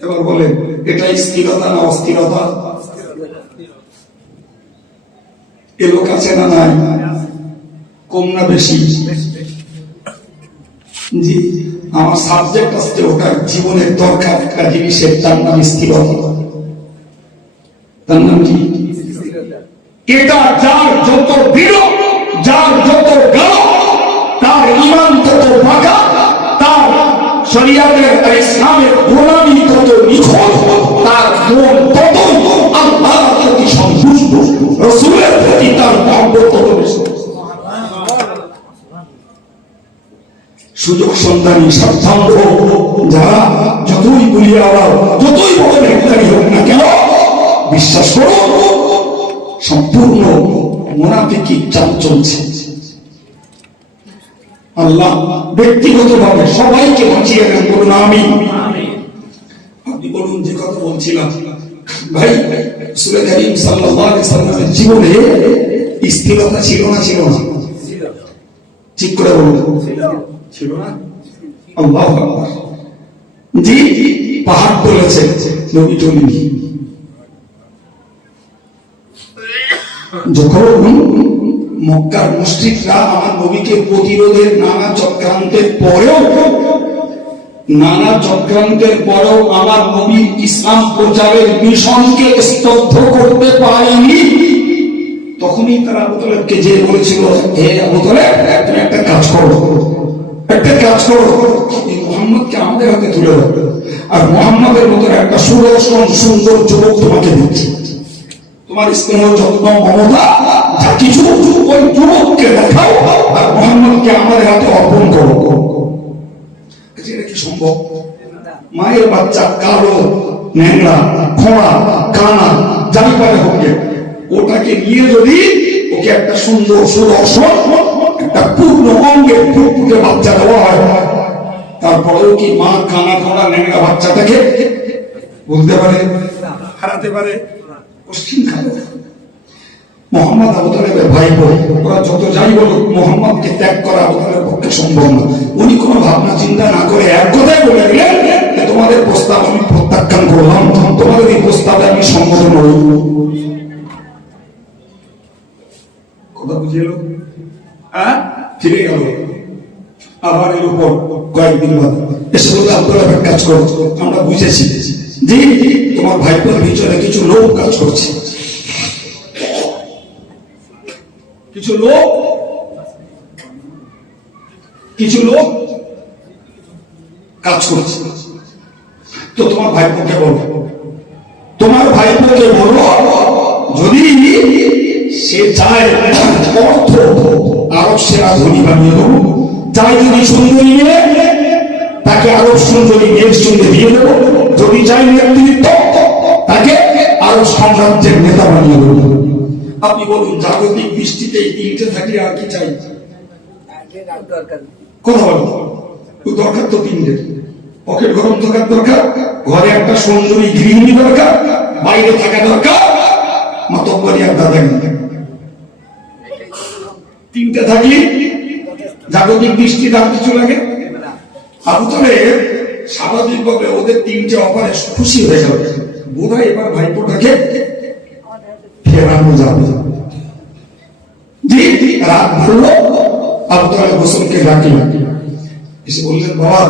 এবার বলেন, এটা স্থিরতা না অস্থিরতা? এ লোক আছে না নাই? কম না বেশি? জি, আমার সাবজেক্ট আসছে ওটা জীবনের দরকার একটা জিনিসের, তার নাম স্থিরতা। তার নাম কি? এটা যার যত দৃঢ়, যার যত গাঢ়, তার ঈমান তত পাকা, তার শরিয়াতের আর ইসলামের গোলামি তত নিখুঁত, তার মন তত আল্লাহর প্রতি সন্তুষ্ট, রাসূলের প্রতি তার মহব্বত তত বেশি। সুযোগ সন্ধানী সাবধান যারা যতই গুলিয়াওয়ালা, যতই বড় ব্যক্তি হোক না কেন, বিশ্বাস করো সম্পূর্ণ মুনাফিকি চাল চলছে। আল্লাহ ব্যক্তিগতভাবে সবাইকে বাঁচিয়ে দেন, বলুন আমিন। আপনি বলুন, যে কথা বলছিলাম ভাই, রাসূল করিম সাল্লাল্লাহু আলাইহি সাল্লামের জীবনে স্থিরতা ছিল না? ছিল না? ঠিক করে বলুন, ছিল না? আল্লাহু আকবার। জি, পাহাড় বলেছে, নবী চলিনি। যখন মক্কার মুশরিকরা আমার নবীকে প্রতিরোধের নানা চক্রান্তের পরেও আমার নবীর ইসলাম প্রচারের মিশনকে স্তব্ধ করতে পারেনি, তখনই তারা আবু তালেবকে যে বলেছিল, হে আবু তালেব, তুমি একটা কাজ করো, মুহাম্মদকে আমাদের হাতে তুলে দাও, আর মুহাম্মদের মতো একটা সুদর্শন সুন্দর যুবক তোমাকে দিচ্ছি, তোমার স্নেহ যত্ন মমতা যা কিছু ওই যুবককে দেখাও, আর মুহাম্মদকে আমাদের হাতে অর্পণ করো। এটা কি সম্ভব? মায়ের বাচ্চা কালো, ন্যাংরা, খোঁড়া, কানা, যাই পারে হোক, ওটাকে নিয়ে যদি ওকে একটা সুন্দর সুদর্শন একটা পূর্ণ অঙ্গের ফুটফুটে বাচ্চা দেওয়া হয়, তারপরেও কি মা কানা, খোঁড়া, ন্যাংরা বাচ্চাটাকে বলতে পারে, হারাতে পারে? মোহাম্মদ আবু তালেবের ভাই বোন, ওরা যত যাই বলুক, মোহাম্মদকে ত্যাগ করা আবু তালেবের পক্ষে সম্ভব না। উনি কোনো ভাবনা চিন্তা না করে এক কথায় বলে দিলেন, তোমাদের প্রস্তাব আমি প্রত্যাখ্যান করলাম, তোমাদের এই প্রস্তাবে আমি সম্মত নই। কথা বুঝে এলো? ফিরে গেল, আবার এর উপর কয়েকদিন বাদ এসে বলতে আবু তালেবের কাজ করো, আমরা বুঝেছি জি তোমার ভাইপোর ভিতরে কিছু লোক কাজ করছে, কিছু লোক কাজ করছে, তো তোমার ভাইপোকে বলো, যদি সে চায় অর্থ আরব সেরা ধনী বানিয়ে দেবো, চাই যদি সুন্দরী মেয়ে, তাকে আরব সুন্দরী মেয়ের সঙ্গে দিয়ে দেবো, যদি চাই নেতৃত্ব, তাকে আরব সাম্রাজ্যের নেতা বানিয়ে দেবো। আপনি বলুন, জাগতিক দৃষ্টিতে এই তিনটে থাকলে আর কি চাই? কথা বলো, দরকার তো তিনটে। পকেট গরম থাকার দরকার, ঘরে একটা সুন্দরী গৃহিণী দরকার, বাইরে থাকা দরকার মাতব্বরি আর দাদাগিরি। তিনটে থাকলে জাগতিক দৃষ্টি তার কিছু লাগে। আবু তালেব স্বাভাবিকভাবে ওদের তিনটে অফারে খুশি হয়ে যাবে, বোধহয় এবার ভাইপোটাকে ফেরানো যাবে। জি, রাত ভরলো, আবু তালেব হোসেনকে ডাকলেন, এসে বললেন, বাবা,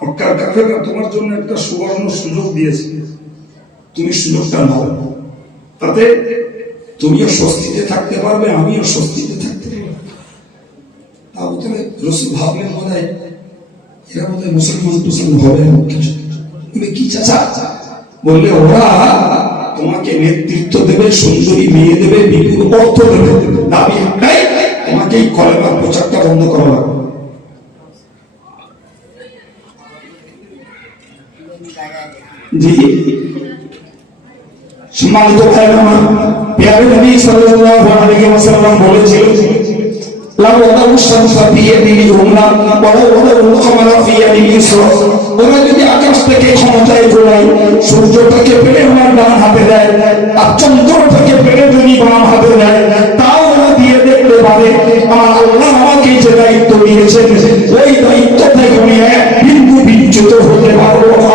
মক্কার কাফেররা তোমার জন্য একটা সুবর্ণ সুযোগ দিয়েছে, তুমি সুযোগটা নাও, তাতে তুমিও স্বস্তিতে থাকতে পারবে, আমিও স্বস্তিতে থাকতে পারবো। আবু তালেব রাসূল ভাবলেন, বোধহয় এরা বোধহয় মুসলমান হবে না। কি চাচা? বললে, ওরা তোমাকে নেতৃত্ব দেবে, সুন্দরী মেয়ে দেবে, বিপুল অর্থ দেবে, দাবি একটাই, তোমাকে এই কলেমার প্রচারটা বন্ধ করা লাগবে। জি, সম্মানিত ভাইরা, প্যারে নবী সাল্লাল্লাহু আলাইহি ওয়াসাল্লাম বলেছিলেন, ওরা যদি আকাশ থেকে ক্ষমতায় ঘোরায়, সূর্যটাকে পেরে আমার ডান হাতে দেয়, আর চন্দ্রটাকে পেরে যদি বাম হাতে দেয়, তাও ওরা দিয়ে দেখতে পারে আমার আল্লাহ আমাকে যে দায়িত্ব দিয়েছেন, ওই দায়িত্ব থেকে আমি এক বিন্দু বিচ্যুত হতে পারবো না।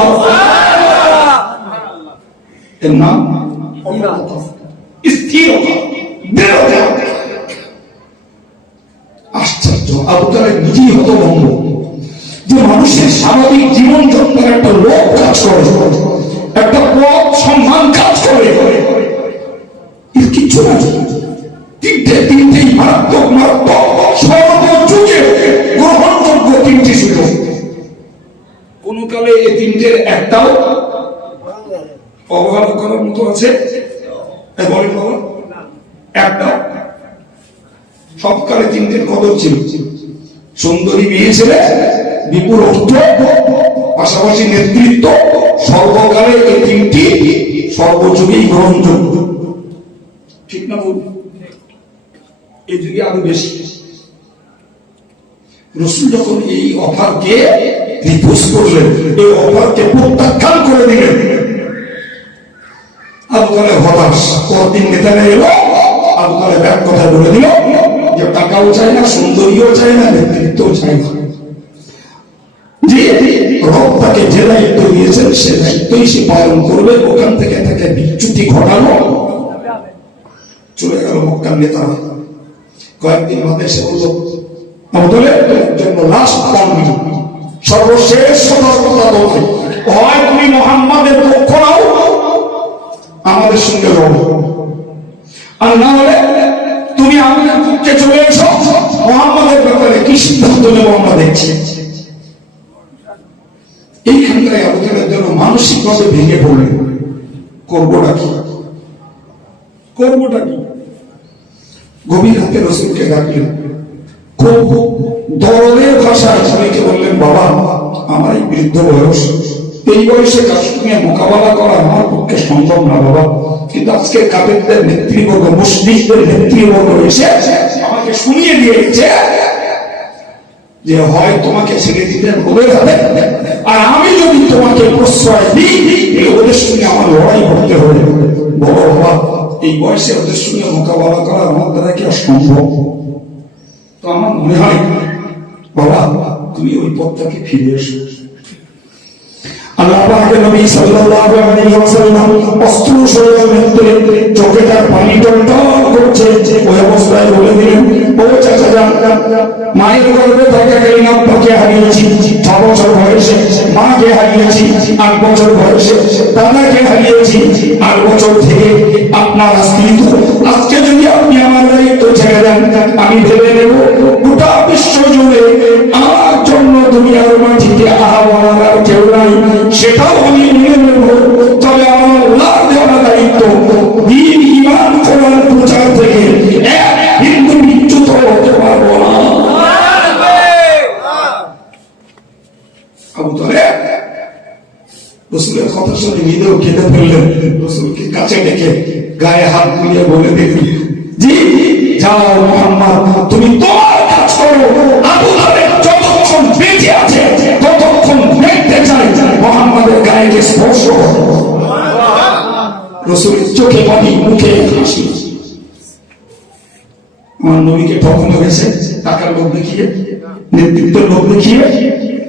এর নাম স্থিরতা, দৃঢ়তা। আশ্চর্য, আবু তালেব নিজেই হতভম্ব যে মানুষের স্বাভাবিক জীবন যাত্রার একটা লোক কাজ করে, একটা পথ সম্মান কাজ করে, এর কিছু না। তিনটেই মারাত্মক মারাত্মক সর্বযুগে গ্রহণযোগ্য তিনটি ছিল। কোন কালে এই তিনটের একটাও অবহেলা করার মতো আছে? বলেন বাবা, একটাও। সবকালে তিনটের কদর ছিল। সুন্দরী মেয়ে ছেলে, বিপুল অর্থ, পাশাপাশি নেতৃত্ব, সর্বকালে এই তিনটি সর্বযুগেই গ্রহণযোগ্য। ঠিক না বলুন? এই যুগে আরো বেশি। রাসূল যখন এই অফারকে রিফিউজ করলেন, এই অফারকে প্রত্যাখ্যান করে দিলেন, আবু তালেব হতাশ। পরদিন নেতারা এলো, আবু তালেব এক কথা বলে দিল যে টাকাও চাই না, সুন্দরীও চাই না, নেতৃত্বও চাই না। যে রব তাকে যে দায়িত্ব দিয়েছেন সে দায়িত্বই সে পালন করবে। ওখান থেকে তাকে বিচ্যুতি ঘটানো চলে গেল মক্কার নেতারা। কয়েকদিন বাদে সে বলল, আমাদের জন্য লাস্ট ওয়ার্নিং, সর্বশেষ সতর্কতা বলতে, হয় তুমি মুহাম্মাদের পক্ষ নাও, আমাদের সঙ্গে লড়ো, আর না হলে তুমি আমাদের পক্ষে চলে এসো, মুহাম্মাদের ব্যাপারে কি সিদ্ধান্ত নেব আমরা দেখছি। এইখানটায় আবু তালেব জন্য মানসিকভাবে ভেঙে পড়লেন। করবোটা কি? গভীর রাতে রাসূলকে ডাকলেন, খুব দরদের ভাষায় সবাইকে বললেন, বাবা আমার এই বৃদ্ধ বয়স, এই বয়সে কার সঙ্গে মোকাবেলা করা আমার পক্ষে সম্ভব না বাবা, কিন্তু আজকে কাফেরদের নেতৃবর্গ, মুশরিকদের নেতৃবর্গ এসে আমাকে শুনিয়ে দিয়েছে যে হয় তোমাকে ছেড়ে দিতে ওদের হাতে, আর আমি যদি তোমাকে প্রশ্রয় দিই ওদের সঙ্গে আমার লড়াই করতে হবে। বলো বাবা, এই বয়সে ওদের সঙ্গে মোকাবেলা করা আমার দ্বারা কি অসম্ভব? তো আমার মনে হয় বাবা তুমি ওই পথটাকে ফিরে এসো। আল্লাহ পাকের নবী সাল্লাল্লাহু আলাইহি ওয়াসাল্লাম অস্ত্র শরীরের চোখে তার পানি টলটল করছে, ওই অবস্থায় বলে দিলেন, ও চাচা যান, মায়ের গর্ভে থাকাকালীন আব্বাকে হারিয়েছি 6 বছর বয়সে, মাকে হারিয়েছি 8 বছর বয়সে, দাদাকে হারিয়েছি 8 বছর থেকে। আপনার অস্তিত্ব আজকে যদি আপনি আমার দায়িত্ব ছেড়ে দেন, আমি ভেবে নেব গোটা বিশ্ব জুড়ে আমার জন্য দুনিয়ার মাটিতে আহ্বান কেউ নাই, সেটাও আমি মেনে নেব। তবে আমার আল্লাহ দেওয়া দায়িত্ব দ্বীন ঈমান কোরআন প্রচার থেকে এক হিন্দু বিচ্যুত হতে পারবো না। আবু তালেব রাসূলের কথা শুনে নিজেও কেঁদে ফেললেন। রাসূলকে কাছে ডেকে গায়ে হাত বুলিয়ে বলে দিলেন, জি যাও মুহাম্মদ, তুমি তোমার কাজ করো। আবু তালেব যতক্ষণ বেঁচে আছে ততক্ষণ দেখতে চাই মুহাম্মদের গায়ে স্পর্শ করো। রাসূলের চোখে পানি, মুখে হাসি। আমার নবীকে ঠকানো গেছে টাকার লোভ দেখিয়ে, নেতৃত্বের লোভ দেখিয়ে,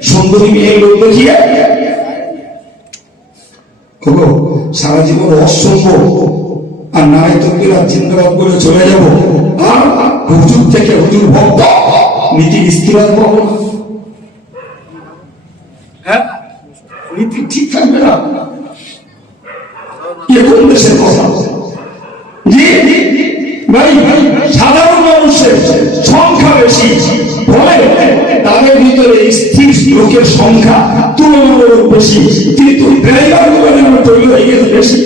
সুন্দরী মেয়ের লোভ দেখিয়ে। সারা জীবন অসম্ভ আর নারায় তকবীর জিন্দাবাদ করে চলে যাব, আর হুজুর থেকে হুজুর ভক্ত নীতি স্থিরতা পাবো না। হ্যাঁ, নীতি ঠিক থাকবে না। কোন দেশের কথা? জি ভাই, সাধারণ মানুষের সংখ্যা বেশি, ফলে তাদের ভিতরে স্থির লোকের সংখ্যা তুলনামূলক বেশি, কিন্তু ড্রাইভার গুলো তৈরি হয়ে গেছে বেশি।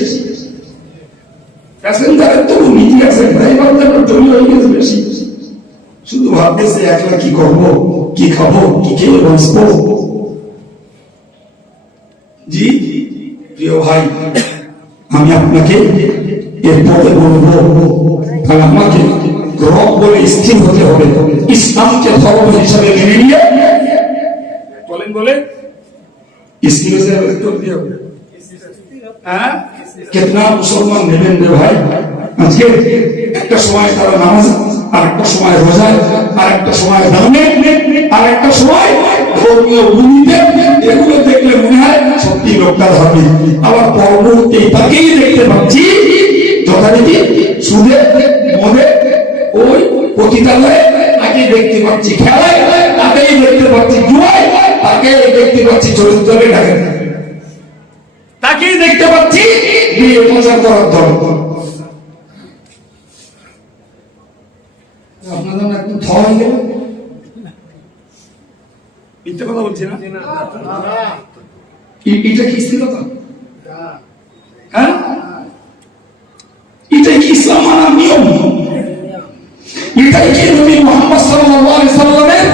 প্যাসেঞ্জারের তো নীতি আছে, ড্রাইভারদের তৈরি হয়ে গেছে বেশি। শুধু ভাবতেছে একলা কি করবো, কি খাবো, কি খেয়ে বাঁচবো। জি প্রিয় ভাই, আমি আপনাকে এরপরে বলবো, তাহলে আমাকে রব বলে স্থির হতে হবে, ইসলামকে ধর্ম হিসাবে মেনে নিয়ে বলেন, বলে স্থির হতে হবে। হ্যাঁ, কেতনা মুসলমান নেবেন রে ভাই? আজকে একটা সময় তারা নামাজ, আর একটা সময় রোজায়, আর একটা সময় দামে, আর একটা সময় ধর্মীয় ভূমিতে। এগুলো দেখলে মনে হয় সত্যি লোকটা ধর্মী। আবার পরবর্তী তাকেই দেখতে পাচ্ছি যথারীতি সুদে মদে ওই পতিতালয়ে তাকেই দেখতে পাচ্ছি, খেলায় তাকেই দেখতে পাচ্ছি, জুয়ায় তাকেই দেখতে পাচ্ছি, চরিত্রে ডাকে তাকেই দেখতে পাচ্ছি বিয়ে প্রচার করার দল। আপনাদের একদম থ হয়ে গেল। মিথ্যে কথা বলছি না? এটা কি স্থিরতা? হ্যাঁ, এটাই কি ইসলাম মানার নিয়ম? এটাই কি নবী মুহাম্মদ সাল্লাল্লাহু আলাইহি সাল্লামের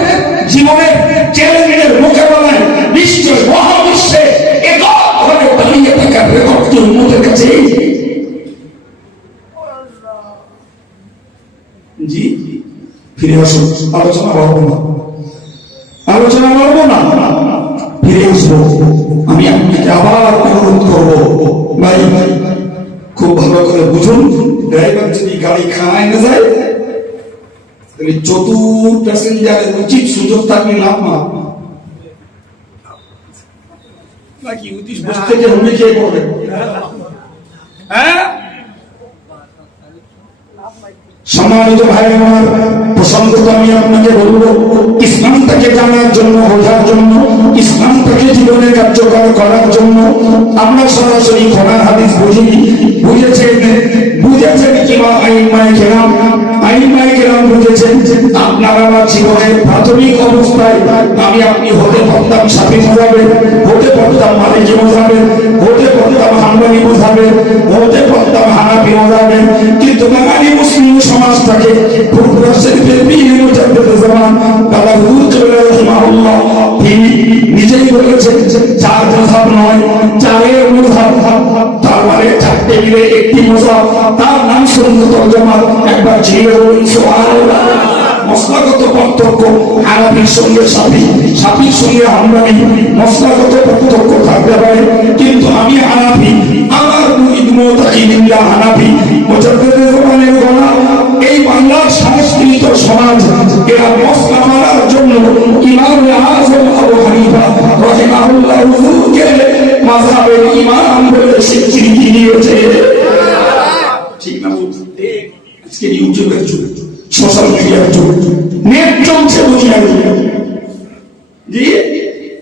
জীবনের চ্যালেঞ্জের মোকাবেলায় নিশ্চয় মহাবিশ্বে এককভাবে দাঁড়িয়ে থাকার রেকর্ড কি উম্মতের কাছে? জি, ফিরে আসুন, আলোচনা বাড়বো না, আলোচনা বাড়বো না, ফিরে আসবো। আমি আপনাকে আবার অনুরোধ করবো, ভাই খুব ভালো করে বুঝুন, ড্রাইভার যদি গাড়ি খানায় না যায় তাহলে চতুর প্যাসেঞ্জারের উচিত সুযোগ থাকলে লাভ নাকি বসে থেকে হুমে খেয়ে পড়বে। হ্যাঁ, সম্মানিত ভাই আমার, প্রসঙ্গত আমি আপনাকে বলবো, ইসলামটাকে জানার জন্য, বোঝার জন্য, ইসলামটাকে জীবনে কার্যকর করার জন্য আমরা সরাসরি কোরআন হাদিস বুঝিনি, বুঝেছেন কিংবা আইনমায়ে কেরাম বুঝেছেন। আপনার আমার জীবনের প্রাথমিক অবস্থায় আমি আপনি হতে পারতাম শাফি মাযহাবের, হতে পারতাম মালিকি মাযহাবের, হতে পারতাম হাম্বলি মাযহাবের, হতে পারতাম হানাফি মাযহাবের। কিন্তু বাঙালি মুসলিম সমাজটাকে ফুরফুরা শরীফের পীর মুজাদ্দিদ জামান বাবা হুজুর কেবলা রাহিমাহুল্লাহ তিনি নিজেই বলেছেন চার মাযহাব নয়, চারের মাযহাব, তার মানে চারটে মিলে একটি মাযহাব, তার নাম সুন্নাতুল জামাত। একবার ছিল সুবহানাল্লাহ। মশলাগত পার্থক্য হানাফির সঙ্গে শাফি, শাফির সঙ্গে হাম্বলি, মশলাগত পার্থক্য থাকতে পারে, কিন্তু আমি হানাফি, আমার মুরিদ মুতাকিদিনরা হানাফি। মুজাদ্দিদ জামানের গণা এই বাংলার সংস্কৃত সমাজ এরা মশলা মানার জন্য ইমাম আযম আবু হানিফা রাহিমাহুল্লাহ হুজুরকে মাযহাবের ইমাম বলে স্বীকৃতি দিয়েছে। ঠিক না? আজকে ইউটিউবের যুগ, সোশ্যাল মিডিয়ার যুগ, নেট চলছে দুনিয়ার। জি,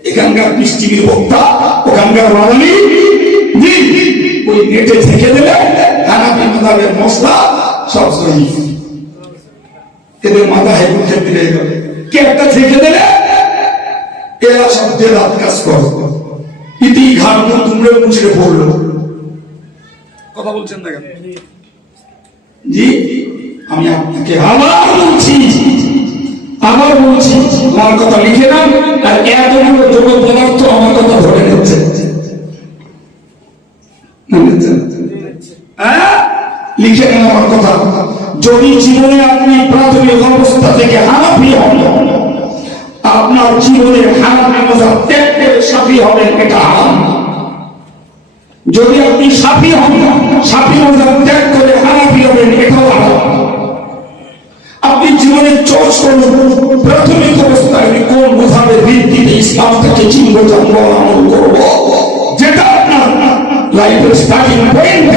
এখানকার পিস টিভির বক্তা, ওখানকার বাঙালি, জি ওই নেটে থেকে দিলে হানাফি মাযহাবের মশলা সব সহি, এদের মাথা হেঁটে খেতে গেল কে একটা থেকে দিলে এরা সব দিয়ে রাত কাজ করো, ইতি ঘাট তুমড়ে মুচড়ে পড়লো। কথা বলছেন না কেন? জি, আমি আপনাকে আবার বলছি, আমার কথা লিখে নাম, আর এতগুলো জগৎ পদার্থ আমার কথা ধরে নিচ্ছে। লিখে নেন আমার কথা। যদি জীবনে আপনি প্রাথমিক অবস্থা থেকে হানাফি হন, আপনার জীবনে হানাফি মাযহাব ত্যাগ করে শাফি হবেন, এটা হারাম। যদি আপনি শাফি হন, শাফি মাযহাব ত্যাগ করে হানাফি হবেন, এটাও হারাম। আপনি জীবনে চয়েস করুন প্রাথমিক অবস্থায় আমি কোন মাযহাবের ভিত্তিতে ইসলামটাকে চিনব, জানব, আমল করব, যেটা আপনার লাইফের স্টার্টিং পয়েন্ট,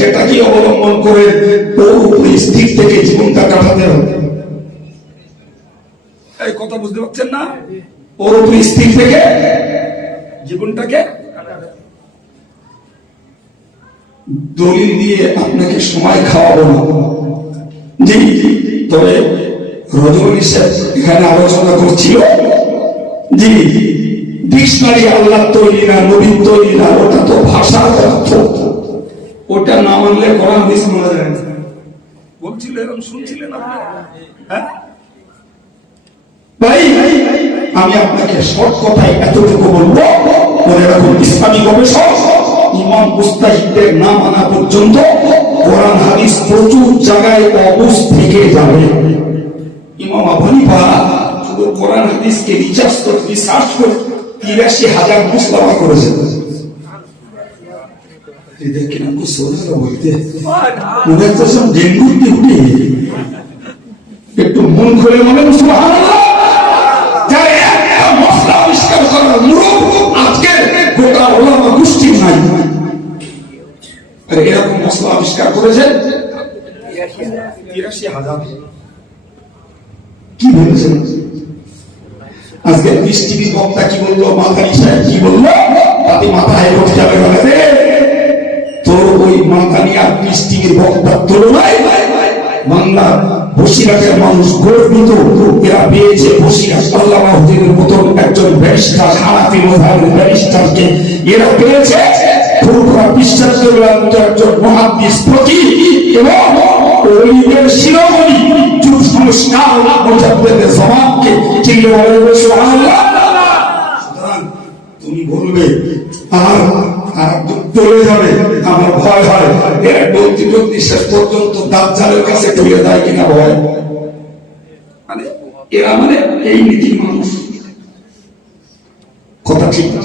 যেটাকে অবলম্বন করে পুরোপুরি স্থির থেকে জীবনটা কাটাতে হবে। এই কথা বুঝতে পারছেন না? পুরোপুরি স্থির থেকে জীবনটাকে দলিল দিয়ে আপনাকে সময় খাওয়াবো না। জি, তবে রজনী সাহেব এখানে আলোচনা করছিল, জি ডিকশনারি আল্লাহ তৈরি না, নবীর তৈরি না, ওটা তো ভাষার অর্থ, ওটা না মানলে কোরআন হাদিস মানা যায় না বলছিল। এরকম শুনছিলেন আপনারা? হ্যাঁ ভাই, আমি আপনাকে শর্ট কথায় এতটুকু বলবো, মনে রাখুন ইসলামী গবেষক ইমাম মুস্তাহিদের না মানা পর্যন্ত কোরআন হাদিস প্রচুর জায়গায় অবুঝ থেকে যাবে। ইমাম আবু হানিফা শুধু কোরআন হাদিসকে রিসার্চ করে ৮৩,০০০ মুসলামা করেছেন। इधर के नाम को सोना का बोलते हैं उधर तो सब डेंगू की उठी একটু মন খুলে বলেন সুবহানাল্লাহ যারা একটা মশলা আবিষ্কার করার মুরুখ আজকে গোটা ওলামা গোষ্ঠী নাই আর এরকম মশলা আবিষ্কার করেছেন ৮৩,০০০ কি ভেবেছেন আজকে দৃষ্টির বক্তা কি বললো মাথারি সাহেব কি বললো তাতে মাথায় উঠে যাবে বলে রে তোর ওই মাথানি আর দৃষ্টির বক্তার তুলনায় বাংলা বসিরহাটের মানুষ গর্বিত এরা পেয়েছে বসিরহাট আল্লাহ মাহমুদের মতন একজন ব্যারিস্টার হানাফি মাযহাবের ব্যারিস্টারকে এরা পেয়েছে ফুরফুরা বিশ্বাসের মতো একজন মুহাদ্দিস ফকিহ এবং ওলিদের শিরোমণি যুগ সংস্কার মুজাদ্দিদের জমানকে চিনলে বলবে সুবহানাল্লাহ তুমি বলবে আর চলে যাবে আমার ভয় হয় এরা বলতে বলতে শেষ পর্যন্ত দাজ্জালের কাছে চলে যায় কিনা ভয় মানে এরা মানে এই নীতির মানুষ কথা ঠিক না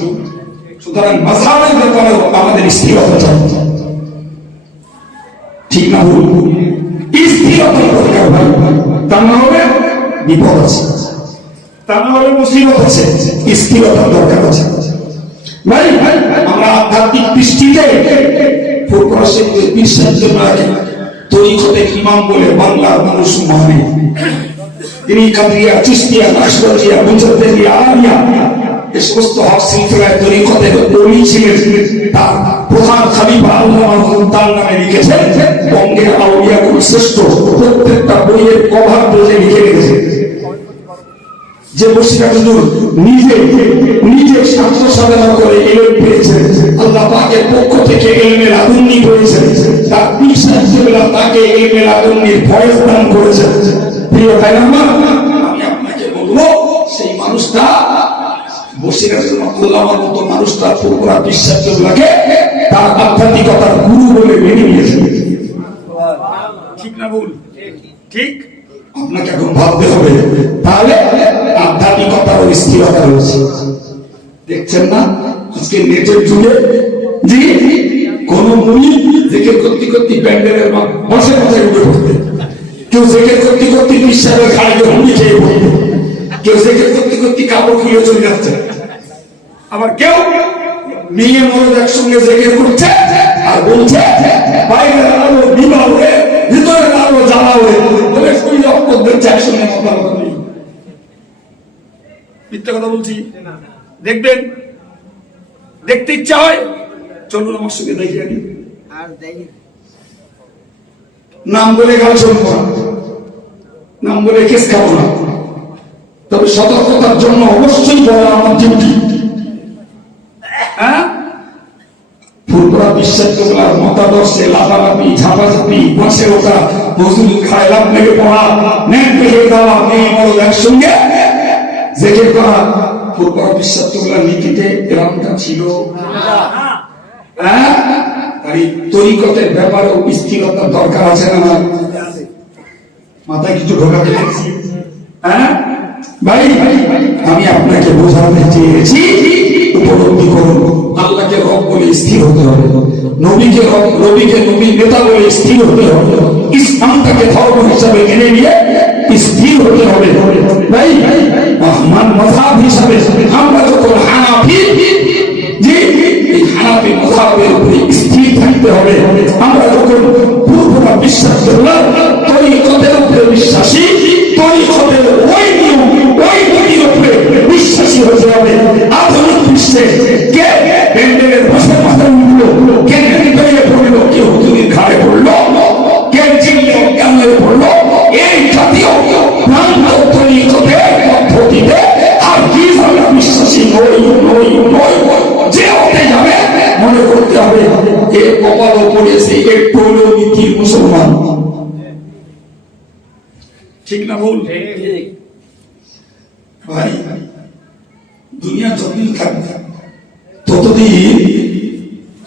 সুতরাং মাযহাবের ব্যাপারে আমাদের স্থিরতা চাই ঠিক না ভুল স্থিরতা দরকার ভাই তা না হলে বিপদ আছে তা না হলে মুসিবত আছে স্থিরতা দরকার আছে ভাই আমরা আধ্যাত্মিক দৃষ্টিতে ফুরফুরা শরীফের পীর সাহেব তরিকতের ইমাম বলে বাংলার মানুষ মানে তিনি কাদরিয়া চিশতিয়া নাশবন্দিয়া মুজাদ্দিদিয়া আলামিয়া এই সমস্ত হক সিলসিলায় তরিকতের ওলি ছিলেন তার প্রধান খলিফা আল্লামা তার নামে লিখেছেন বঙ্গের আউলিয়াগুলো শ্রেষ্ঠ প্রত্যেকটা বইয়ের কভার পেজে লিখে রেখেছেন যে বসিরহাট হুজুর নিজে স্বার্থ সাধনা করে ইলম পেয়েছেন আল্লাহ পাকের পক্ষ থেকে ইলমের আদুন্নি করেছেন তার পীর সাহেবরা তাকে ইলমের আদুন্নির ফয়েজ দান করেছেন প্রিয় ভাই আমার আমি আপনাকে বলবো সেই মানুষটা বসিরহাটের আল্লামার মতো মানুষটা ফুরফুরা বিশ্বাসগুলোকে তার আধ্যাত্মিকতার গুরু বলে মেনে নিয়েছেন ঠিক না ভুল ঠিক আপনাকে এখন ভাবতে হবে তাহলে আধ্যাত্মিকতার স্থিরতা রয়েছে দেখছেন না আজকে নেটের যুগে জি কোন মুনি জিকির করতে করতে প্যান্ডেলের বসে বসে উঠে পড়তে কেউ জিকির করতে করতে বিশ্বাসের গাড়িতে হুমড়ি খেয়ে পড়তে কেউ জিকির করতে করতে কাপড় খুলে চলে যাচ্ছে আবার কেউ মেয়ে মরদ একসঙ্গে জিকির করছে আর বলছে বাইরে আলো বিবাহ হয়ে ভিতরে আলো জ্বালা হয়ে বলে শরীর অপর দেখছে একসঙ্গে কথা নেই মিথ্যা কথা বলছি দেখবেন দেখতে ইচ্ছা হয় চলুন আমার সঙ্গে দেখে আনি নাম বলে গাল শুনবো না নাম বলে কেস খাবো না তবে সতর্কতার জন্য অবশ্যই বলা আমার ডিউটি হ্যাঁ ফুরফুরা বিশ্বাসগুলোর মতাদর্শে লাফালাফি ঝাপাঝাপি বসে ওঠা মজুরি খায় লাভ লেগে পড়া নেট পেয়ে দেওয়া মেয়ে বড় একসঙ্গে জেগে করা ফুরফুরা বিশ্বাসগুলোর নীতিতে এরকমটা ছিল হ্যাঁ এই তরিকতের ব্যাপারেও স্থিরতার দরকার আছে না মাথায় কিছু ঢোকা পেয়েছি হ্যাঁ ভাই আমি আপনাকে বোঝাতে চেয়েছি উপলব্ধি করুন আল্লাহকে রব বলে স্থির হতে হবে নবীকে রব নবীকে নবীর নেতা বলে স্থির হতে হবে ইসলামটাকে ধর্ম হিসাবে মেনে নিয়ে স্থির হতে হবে ভাই মাযহাব হিসাবে আমরা যখন হানাফি যে এই হানাফি মাযহাবের উপরে স্থির থাকতে হবে আমরা যখন ফুরফুরা বিশ্বাসগুলোর তরিকতের উপরে বিশ্বাসী তরিকতের ওই নিয়ম ওই নীতির উপরে বিশ্বাসী হতে হবে আধুনিক বিশ্বে কে প্যান্ডেলের বসে মাথায় উঠলো কে হয়ে পড়লো কে হুজুরির ঘাড়ে পড়লো কে চিনলে অজ্ঞান হয়ে পড়লো এই জাতীয় ভ্রান্ত তরিকতের পদ্ধতিতে আর কি আমরা বিশ্বাসী নই যে হতে যাবে মনে করতে হবে এ কপাল পড়েছে একটু হলেও নীতির মুসলমান ঠিক না ভুল ভাই দুনিয়া যতদিন থাকবে ততদিন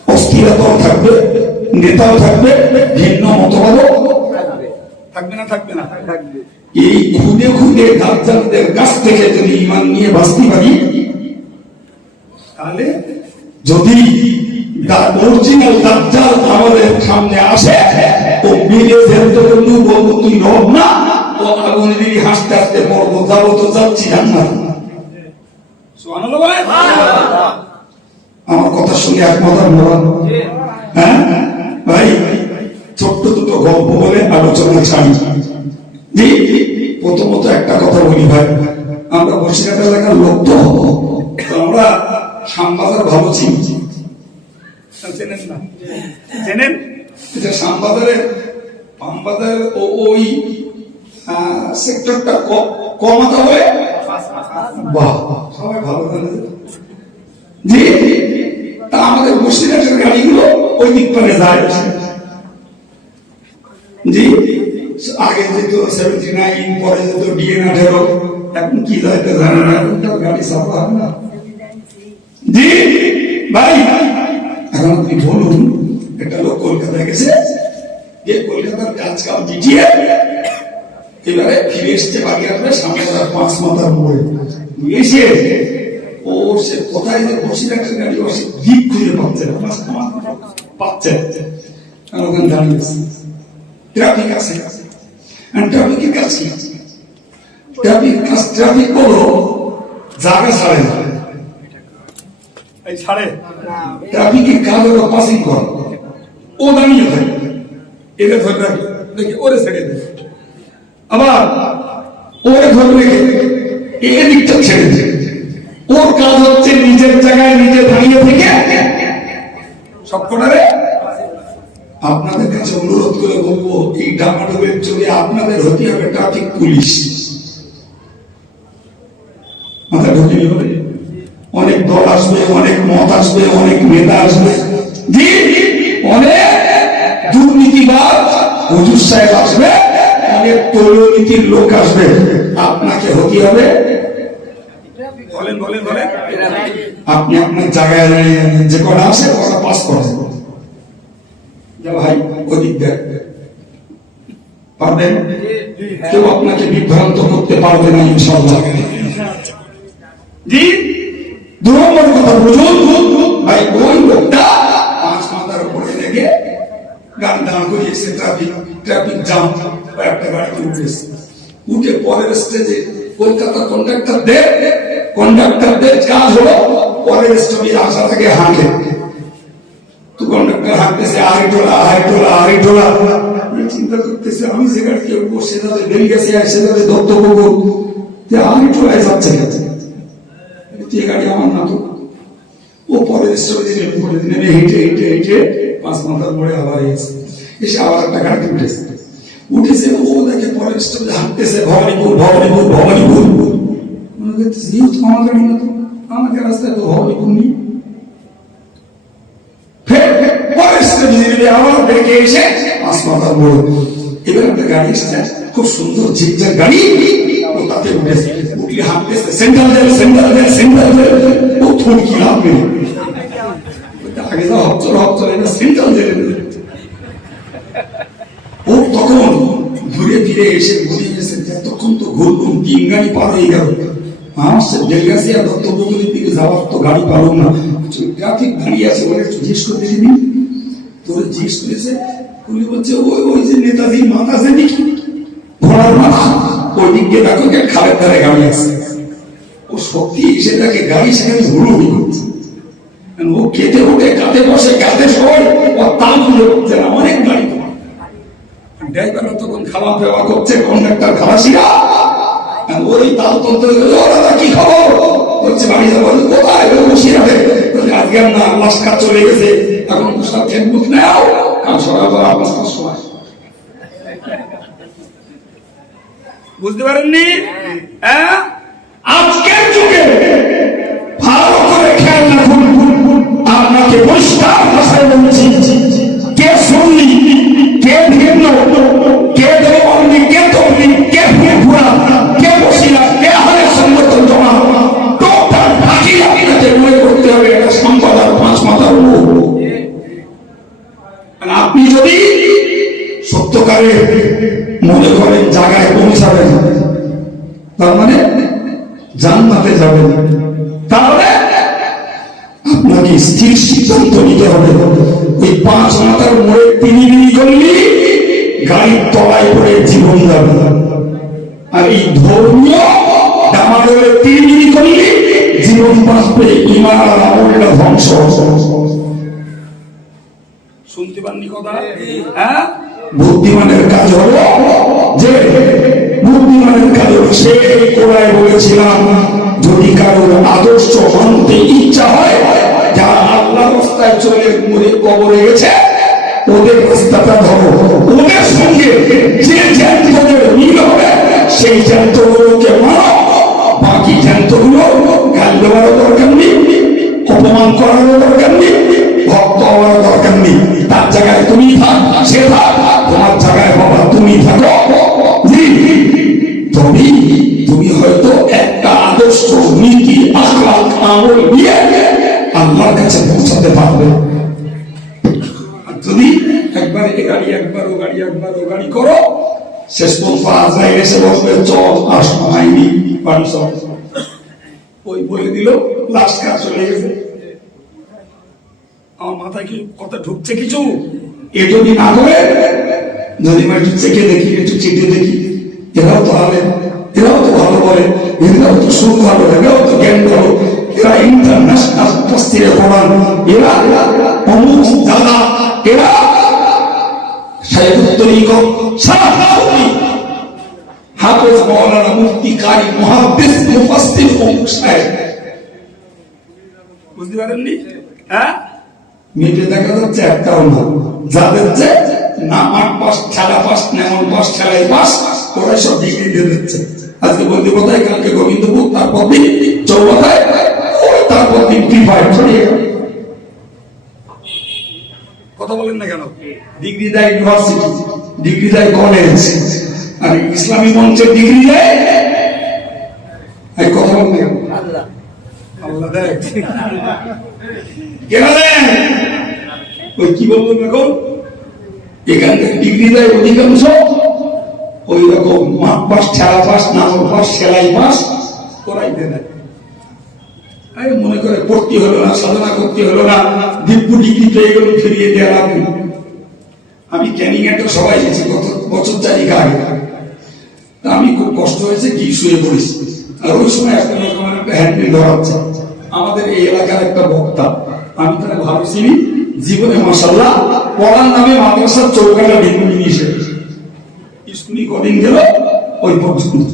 অস্থিরতাও থাকবে নেতাও থাকবে ভিন্ন মতবাদও থাকবে না থাকবে না এই খুদে খুদে দাজ্জালদের কাছ থেকে যদি ঈমান নিয়ে বাঁচতে পারি তাহলে যদি অরিজিনাল দাজ্জাল আমাদের সামনে আসে, ও মেরে ফেলতে বললু বলবো তুই রব না, ও আগুনে দিয়ে হাসতে হাসতে বলবো যাবো তো যাচ্ছি জান্নাত। সুবহানাল্লাহ বলেন। আমার কথার সঙ্গে একমত আপনারা? হ্যাঁ ভাই, ছোট্ট দুটো গল্প বলে আলোচনা ছাড়ি। জি, প্রথমত একটা কথা বলি ভাই, আমরা বসিরহাট এলাকার লোক তো আমরা শ্যামবাজার ভালো চিনি। চেনেন না? চেনেন? শ্যামবাজারে পামবাজার ওই সেক্টরটা কমাতে হবে। বাহ, সবাই ভালো জানে। জি, তা আমাদের বসিরহাটের গাড়িগুলো ওই দিক পারে যায়। জি, আগে যেত 79, পরে যেত DN18, এখন কি যাইতে জানে না, গাড়ি চাপা হবে না। জি ভাই, এখন আপনি বলুন, একটা লোক কলকাতায় গেছে, যে কলকাতার কাজ কাম জিটিয়ে এবারে ফিরে এসছে, বাড়ি আসবে সামনে 5 মাথার মোড়ে এসে ও সে কোথায় যে বসিরহাটের গাড়ি, ও সে দিক খুঁজে পাচ্ছে না, ওখানে দাঁড়িয়েছে। ট্রাফিক আছে, ট্রাফিকের কাজ কি? ট্রাফিক হলো জায়গা ছাড়ে না, ট্রাফিকের কাজ হলো পাসিং করা। ও দাঁড়িয়ে থাকে, এদের ধরে রাখে, দেখি ওরে ছেড়ে দেয়, আবার ওরে ধরে রেখে এদিকটা ছেড়ে দেয়। ওর কাজ হচ্ছে নিজের জায়গায় নিজে দাঁড়িয়ে থেকে সবকটারে। আপনাদের কাছে অনুরোধ করে বলবো, এই ডামাডোলের চলে আপনাদের হতে হবে ট্রাফিক পুলিশ। মাথা ঢুকে যাবে, অনেক দল আসবে, অনেক মত আসবে, অনেক নেতা আসবে, অনেক দুর্নীতিবাদ হুজুর সাহেব আসবে, অনেক তৈলনীতির লোক আসবে। আপনাকে হতে হবে, বলেন বলেন বলেন, আপনি আপনার জায়গায় যে কটা আসে ওটা পাস করেন। ভাই ওদিক দেখ, পারবেন? কেউ আপনাকে বিভ্রান্ত করতে পারবে না ইনশাআল্লাহ। জি, 2 নম্বর কথা বুঝুন ভাই, ওই লোকটা 5 মাথার উপরে লেগে গান দাঁড় করিয়েছে, ট্রাফিক জ্যাম, একটা গাড়িতে উঠেছে, উঠে পরের স্টেজে কলকাতা কন্ডাক্টরদের কাজ হলো পরের স্টেজে আসার আগে হাঁকে। তো কন্ডাক্টর হাঁটতেছে, আড়াই টোলা, চিন্তা করতেছে আমি যে গাড়িতে উঠবো সে যাবে বেলগাছিয়া, সে যাবে দত্তপুকুর, আড়াই টোলায় যাচ্ছে, গাড়ি আমার না তো। ও পরের স্টেজে নেমে হেঁটে হেঁটে হেঁটে 5 মাথার মোড়ে আবার এসে আবার একটা গাড়ি উঠেছে। ও দেখে পরের স্টেজে হাঁটতেছে ভবানীপুর, মনে করতেছে যেহেতু আমার গাড়ি না, তো আমাকে রাস্তায় তো ভবানীপুর নেই। আবার বেঁকে এসে 5 মাথার মোড়, এবার একটা গাড়ি এসেছে, খুব সুন্দর ঝিকঝাক গাড়ি, ও তাতে উঠেছে, উঠলে হাঁটতেছে সেন্ট্রাল জেল, ও থমকি লাভ নেই, আগে যা হপচর এটা সেন্ট্রাল জেলে। ও তখন ঘুরে ফিরে এসে ঘুরে গেছে, তখন তো ঘুরলুম 3 গাড়ি পার হয়ে গেল, বেলগাছিয়া দত্তপুকুরের দিকে যাওয়ার তো গাড়ি পারুম না। ট্রাফিক দাঁড়িয়ে আছে বলে জিজ্ঞেস করতে দিবি, তোর জিজ্ঞেস করেছে, উনি বলছে ওই যে নেতাজির মাথা আছে নাকি, ঘোড়ার মাথা, ওই দিক দিয়ে দেখো খালের ধারে গাড়ি আছে। ও সত্যি এসে দেখে গাড়ি সেখানে হুড়ুহুড়ি করছে, ও কেটে উঠে কাঁধে বসে, কাঁধে সবাই ও তাল খুলে উঠছে না, অনেক গাড়ি। ড্রাইভার তখন খাওয়া পেওয়া করছে, কন্ডাক্টর খালাসিরা ওই তাল তন্ত্র, দাদা কি খবর, হচ্ছে বাড়ি যাবো, কোথায় বসিরহাটে, আজকে না লাস্ট কাজ চলে গেছে, এখন সব ফেসবুক নেও, কাল সকালবেলা 5টার সময়। বুঝতে পারেননি? হ্যাঁ, আজকের যুগে ভালো করে খেয়াল রাখুন, আপনাকে পরিষ্কার ভাষায় বলছি, কে সুন্নি, কে ভিন্ন, কে দেওবন্দি, কে তবলিগ, কে ফুরফুরা, কে বসিরা, কে আহলে সুন্নাত ওয়াল জামাত, টোটাল ভাগি আপনাকে মনে করতে হবে এটা সম্পাদক 5 মাথার উপর। আপনি যদি সত্যকারে মনে করেন জায়গায় পৌঁছাবেন, তার মানে জান্নাতে যাবেন, তাহলে আপনাকে স্থির সিদ্ধান্ত নিতে হবে। ওই 5 মাথার মোড়ে তিনিবিনি করলি গাড়ির তলায় পড়ে জীবন যাবে। আর এই ধর্মীয় ডামাডোলে তিনিবিনি করলি জীবন বাঁচবে, ইমান আর আমলটা ধ্বংস। শুনতে পাননি কথা? হ্যাঁ, বুদ্ধিমানের কাজ হলো যে বুদ্ধিমানের কাজ হলো সেই কোরআনে বলেছিলাম, যদি কারোর আদর্শ মানতে ইচ্ছা হয়, যারা আল্লাহ রাস্তায় চলে মরে কবরে গেছে ওদের রাস্তাটা ধরো, ওদের সঙ্গে যে জ্যান্তদের মিল হবে সেই জ্যান্তগুলোকে মানো। বাকি জ্যান্তগুলো গাল দেওয়ারও দরকার নেই, অপমান করারও দরকার নেই, ভক্ত হওয়ার দরকার নেই। তার জায়গায় তুমি থাক, সে থাক, তোমার জায়গায় বাবা তুমি থাকো। তবে তুমি হয়তো একটা আদর্শ নীতি আখলাক আমল নিয়ে আল্লাহর কাছে পৌঁছাতে পারবে। যদি একবার এ গাড়ি একবার ও গাড়ি একবার ও গাড়ি করো, শেষ পর্যন্ত আজরাইল এসে বলবে চল আসো আইনি বাড়ি চল, ওই বলে দিল লাস্ট কাজ চলে গেছে। আমার মাথায় কি কথা ঢুকছে কিছু? এ যদি না করে, যদি আমি একটু চেখে দেখি, একটু চেটে দেখি, এরাও তো হবে, এরাও তো ভালো বলে, এরাও তো সুখ ভালো, এরাও তো জ্ঞান ভালো, এরা ইন্টারন্যাশনাল উপস্থিত পড়ান, এরা অমুক দাদা, এরা সাহেবুত্তরিকম সারাফি হাফেজ মাওলানা মুফতি কারি মুহাদ্দিস মুফাসসির অমুক সাহেব। বুঝতে পারেননি? হ্যাঁ, মেয়েটা দেখা যাচ্ছে একটাও না। যাদের যে নামাজ পাস, ছাড়া পাস, নেমন পাস, ছেলাই পাস, ওরা সব ডিগ্রি দিয়ে দিচ্ছে। আজকে বলতে কোথায়, কালকে গোবিন্দপুর, তারপর দিন চৌবাথায়, তারপর দিন টিফায় ছড়িয়ে গেল। কথা বলেন না কেন? ডিগ্রি দেয় ইউনিভার্সিটি, ডিগ্রি দেয় কলেজ, আর ইসলামী মঞ্চের ডিগ্রি দেয় কথা বলেন না কেন? আল্লাহ আল্লাহ দেয়, কেন দেন? ওই কি বলবো এখন, এখান থেকে ডিগ্রি দেয় অধিকাংশ ওই রকম মাপ পাস, ছাড়া পাস, নামর পাস, সেলাই পাস করাই দেয়। মনে করে পড়তে হলো না, সাধনা করতে হলো না, দিব্য ডিগ্রি পেয়ে গেল, ফিরিয়ে দেওয়া লাগবে। আমি ক্যানিং একটা সবাই গেছি গত বছর 4 আগে, আমি খুব কষ্ট হয়েছে, কি শুয়ে পড়েছি। আর ওই সময় একটা রকমের একটা হ্যান্ডেল ধরাচ্ছে আমাদের এই এলাকার একটা বক্তা, আমি তারা ভালো চিনি, জীবনে মাশাআল্লাহ পড়ার নামে মাদ্রাসার চৌকাটা ভিন্ন নিয়ে এসে স্কুলি কদিন গেল ওই পর্যন্ত।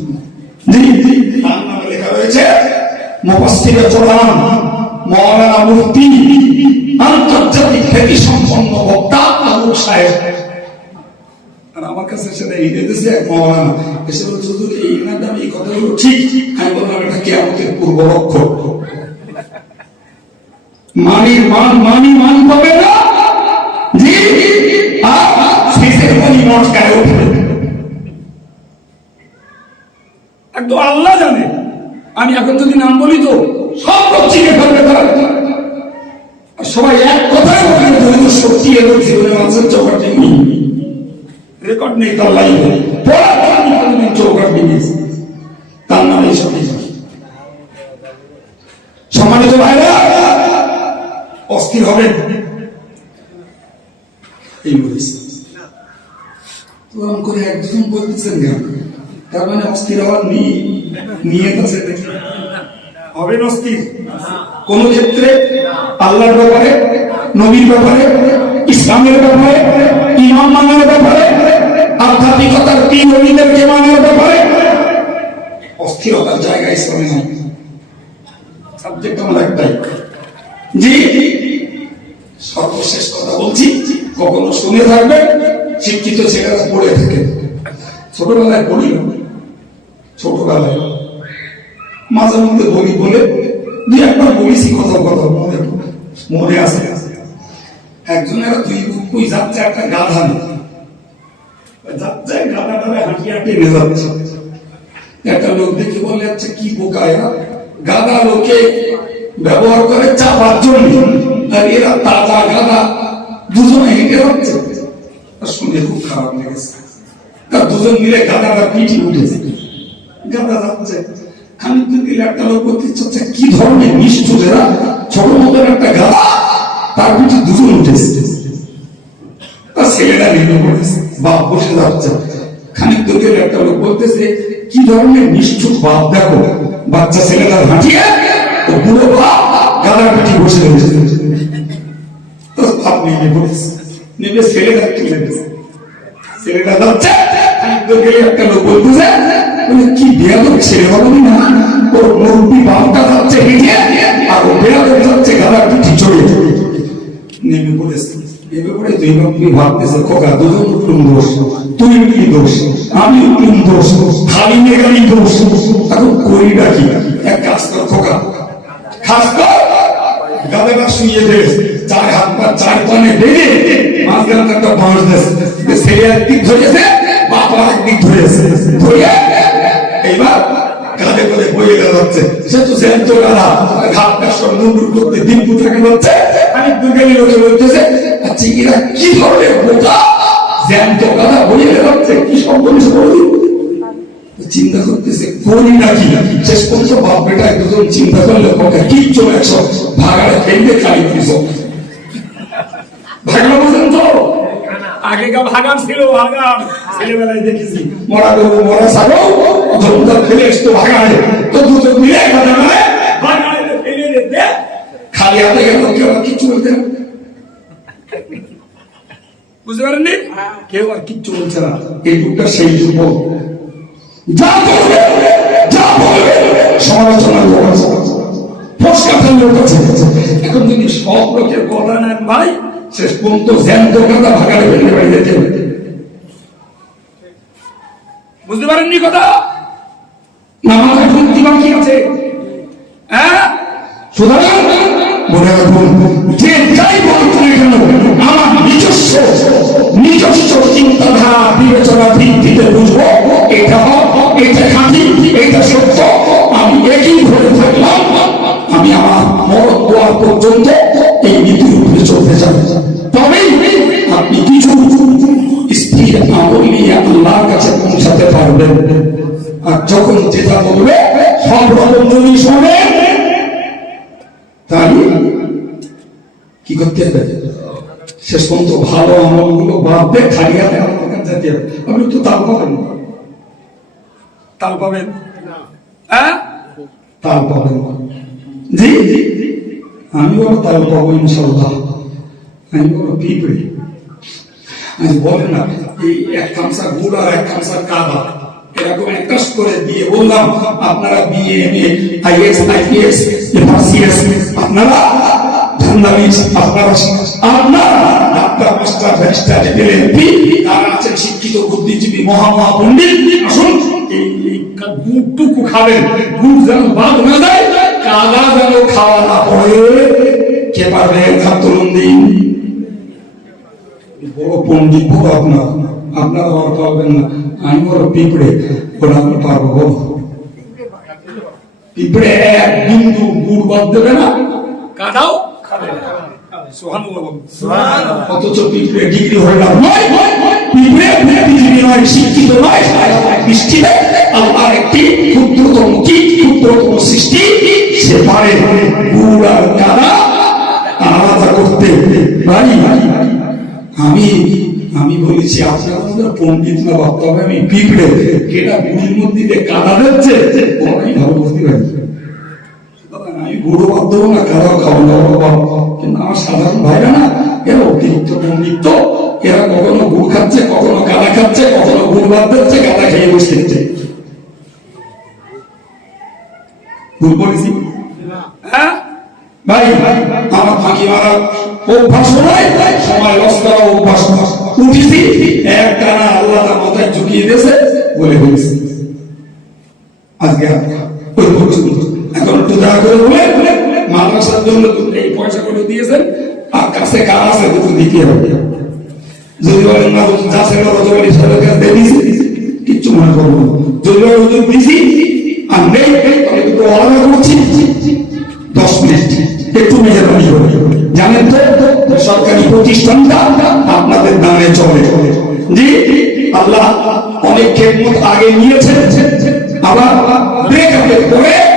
তার নামে লেখা রয়েছে মুফাসসিরে কোরআন মাওলানা মুফতি আন্তর্জাতিক খ্যাতি সম্পন্ন বক্তা আবু সাহেব। আর আমার কাছে সেটা দিতেছে মাওলানা, এসে বলছে হুজুর এই নাম এই কথাগুলো ঠিক। আমি বললাম এটা কিয়ামতের পূর্ব লক্ষ্য। মানির মান মানি মান পাবে না, জি, আর শেষের মনি মটকায় উঠবে। একদম আল্লাহ জানে। আমি এখন যদি নাম বলি তো সব লোক চিনে ফেলবে, সবাই এক কথায় ওখানে ধরে সত্যি এলো জীবনে মানুষের চৌকাটি নেই, রেকর্ড নেই তার লাইভে, চৌকাট নিয়েছে তার নামে সব। সম্মানিত ভাইরা, অস্থির হবেন এই বলেছে করে একজন বলতেছেন কেন? তার মানে অস্থির হওয়ার নিয়ে হবেন অস্থির কোন ক্ষেত্রে, আল্লাহর ব্যাপারে, নবীর ব্যাপারে, ইসলামের ব্যাপারে, ইমাম মানের ব্যাপারে, আধ্যাত্মিকতার তিন নবীদেরকে মানের ব্যাপারে অস্থিরতার জায়গা ইসলামে নাই। সাবজেক্ট আমার একটাই। জি, সর্বশেষ কথা বলছি, কখনো শুনে থাকবেন, শিক্ষিত ছেলেরা পড়ে থাকে। ছোটবেলায় পড়ি, ছোটবেলায় মাঝে মধ্যে বলি বলে 2-1বার বলেছি, কথা মনে আছে। একজনের 2 বুকুই যাচ্ছে, একটা গাধা যাচ্ছে, গাধাটারে হাঁটিয়ে হাঁটিয়ে যাচ্ছে। একটা লোক দেখে বলে যাচ্ছে কি বোকা এরা, গাধা লোকে ব্যবহার করে চাপার জন্য, আর এরা তাজা গাধা দুজনে হেঁটে যাচ্ছে। শুনে খুব খারাপ লেগেছে। দুজন মিলে গাধাটা পিঠে উঠেছে, গাধা যাচ্ছে, খানিক দূর গেলে একটা লোক বলতে চাচ্ছে কি ধরনের নিষ্ঠুর এরা, ছোট মতন একটা গাধা, তার পিঠে দুজন উঠেছে, ছেলেটা নেমে পড়েছে, বাপ বসে যাচ্ছে। খানিক দূর গেলে একটা লোক বলতেছে কি ধরনের নিষ্ঠুর বাপ দেখো, বাচ্চা ছেলেটা হাঁটিয়ে ও বুড়ো বাপ গাধার পিঠে বসে রয়েছে। তো বাপ নেমে পড়েছে, নেমে ছেলেটা তুলে দিয়েছে, ছেলেটা যাচ্ছে। খানিক দূর গেলে একটা লোক বলতেছে কি বেয়াদব ছেলে বলবি না, ওর মুরব্বী বাপটা যাচ্ছে হেঁটে আর ও বেয়াদব যাচ্ছে গাধার পিঠে চড়ে। নেমে পড়েছে, নেমে পড়ে দুই বাপি ভাবতেছে খোকা দুজন উঠলুম দোষ, তুই কি দোষ আমি উঠলুম দোষ, খালি মেঘালি দোষ, এখন করি রাখি। এক কাজ কর খোকা, খাস কর গাধাটা শুয়ে দে, চার হাত পা চার পানে বেঁধে মাঝখানে একটা বাঁশ দেয়, ছেলে একদিক ধরেছে বাপ আর একদিক ধরেছে, ধরে এইবার কাঁধে করে বইয়ে যাচ্ছে। সে তো জ্যান্ত গাধা, ঘাটটা সব নুপুর করতে দিন পুত্রকে বলছে। আমি দুর্গানি লোকে বলতেছে আচ্ছা এরা কি ধরনের বোকা, জ্যান্ত গাধা বইয়ে যাচ্ছে, কি সব বলেছে বলি। চিন্তা করতেছে করি নাকি, শেষ পর্যন্ত বাপ বেটা দুজন চিন্তা করলে ওকে কিচ্ছু একশো ভাগাড়ে ফেলবে খালি কিছু ভাগড়া বোঝেন তো। আগেকার ভাগান ছিল, ভাগান ছেলেবেলায় দেখেছি, মরা গরু মরা ছাগল জমদার ফেলে আসতো ভাগাড়ে, তো দুজন মিলে গাধা মানে ভাগাড়ে ফেলে দিতে খালি হাতে গেল, কেউ আর কিচ্ছু বলতে না, বুঝতে পারেননি, কেউ আর কিচ্ছু বলছে না। এই যুগটা সেই যুগ, যা বলবে যা বলবে সমালোচনা লোক আছে, ফসকাটার লোক আছে। এখন যদি সব লোকের কথা নেন ভাই, শেষ পর্যন্ত জ্যান্ত গাধা ভাগাড়ে ফেলে বাড়ি যেতে হবে। বুঝতে পারেননি কথা, না মাথায় বুদ্ধি বাকি আছে? হ্যাঁ, সুতরাং মনে রাখুন যে যাই বলুন কেন আমার নিজস্ব চিন্তাধারা বিবেচনা ভিত্তিতে বুঝবো এটা এটা খাঁটি, এটা সত্য, আমি একই ধরে থাকলাম, আমি আমার মরণ দোয়া পর্যন্ত এই নীতির উপরে চলতে চাই। তবেই আপনি কিছু স্থির আমল নিয়ে আল্লাহর কাছে পৌঁছাতে পারবেন। আর যখন যেটা বলবে সব রকম যদি শোনে তাহলে কি করতে হবে, শেষ পর্যন্ত ভালো আমল গুলো বাদ দিয়ে খালি হাতে আমার কাছে যেতে হবে। আপনি তো তাল পাবেন, তাল পাবেন, হ্যাঁ তাল পাবেন, জি আমি বলো তাল পাবো ইনশাল্লাহ। আমি বলো পিঁপড়ে, আমি বলেন না এই এক খামসা গুড় আর এক খামসা কাদা এরকম অ্যাটাচ করে দিয়ে বললাম আপনারা BA MA IAS IPS FRCS আপনারা জার্নালিস্ট, আপনারা ডাক্তার মাস্টার ব্যারিস্টার এমপি তারা আছেন শিক্ষিত বুদ্ধিজীবী মহা পণ্ডিত, আসুন এই গুড়টুকু খাবেন, গুড় যেন বাদ না যায়, কাদা যেন খাওয়া না পড়ে। কে পারবে হাত তুলুন দিন, বড় পণ্ডিত বড় আপনারা আর পারবেন না, আমি বড় পিঁপড়ে ওরা আমি পারবো। পিঁপড়ে এক বিন্দু গুড় বাদ দেবে না, কাদাও খাবে না, অথচ পিঁপড়ে ডিগ্রি হোল্ডার নয়, পিঁপড়ে পৃথিবী নয়, শিক্ষিত নয়, পৃষ্ঠিতে আল্লাহর একটি ক্ষুদ্রতম সৃষ্টি, সে পারে গুড় আর কাদা আলাদা করতে। ভাই আমি বলেছি আপনারা পণ্ডিত না ভাবতে হবে, আমি পিঁপড়ে কেটা গুড়ির মধ্যে কাদা দিচ্ছে ওরাই ভালো বুঝতে পারি। আমি গুড়ো বাদ দেবো না, কাদাও খাবো না, কিন্তু আমার সাধারণ ভাইরা না এরা অতিরিক্ত পণ্ডিত, এরা কখনো গুড় খাচ্ছে, কখনো কাদা খাচ্ছে, কখনো গুড় বাদ দিচ্ছে, কাদা খেয়ে বসে দিচ্ছে। ভুল বলেছি? হ্যাঁ ভাই, আমার ফাঁকি মারা অভ্যাস নয়, সময় লস করা অভ্যাস। উঠেছি এক টানা আল্লাহ তার মাথায় ঝুঁকিয়ে দিয়েছে বলে বলেছি আজকে ওই পর্যন্ত। এখন একটু দয়া করে বলে মাদ্রাসার জন্য এই পয়সা করে দিয়েছেন, আর কাছে কাজ আছে দুটো দিতে হবে। যদি বলেন না যা সেটা রজবাড়ি সাহেবের কাছে দিয়ে দিয়েছি, কিচ্ছু মনে করবো না। যদি হুজুর দিছি আর নেই তাহলে দুটো আলাদা করছি, 10 মিনিট একটু মেহরবানি করে। জানেন তো সরকারি প্রতিষ্ঠানটা আপনাদের দানে চলে, জি আল্লাহ অনেক খেদমত আগে নিয়েছেন, আবার ব্রেকআপের পরে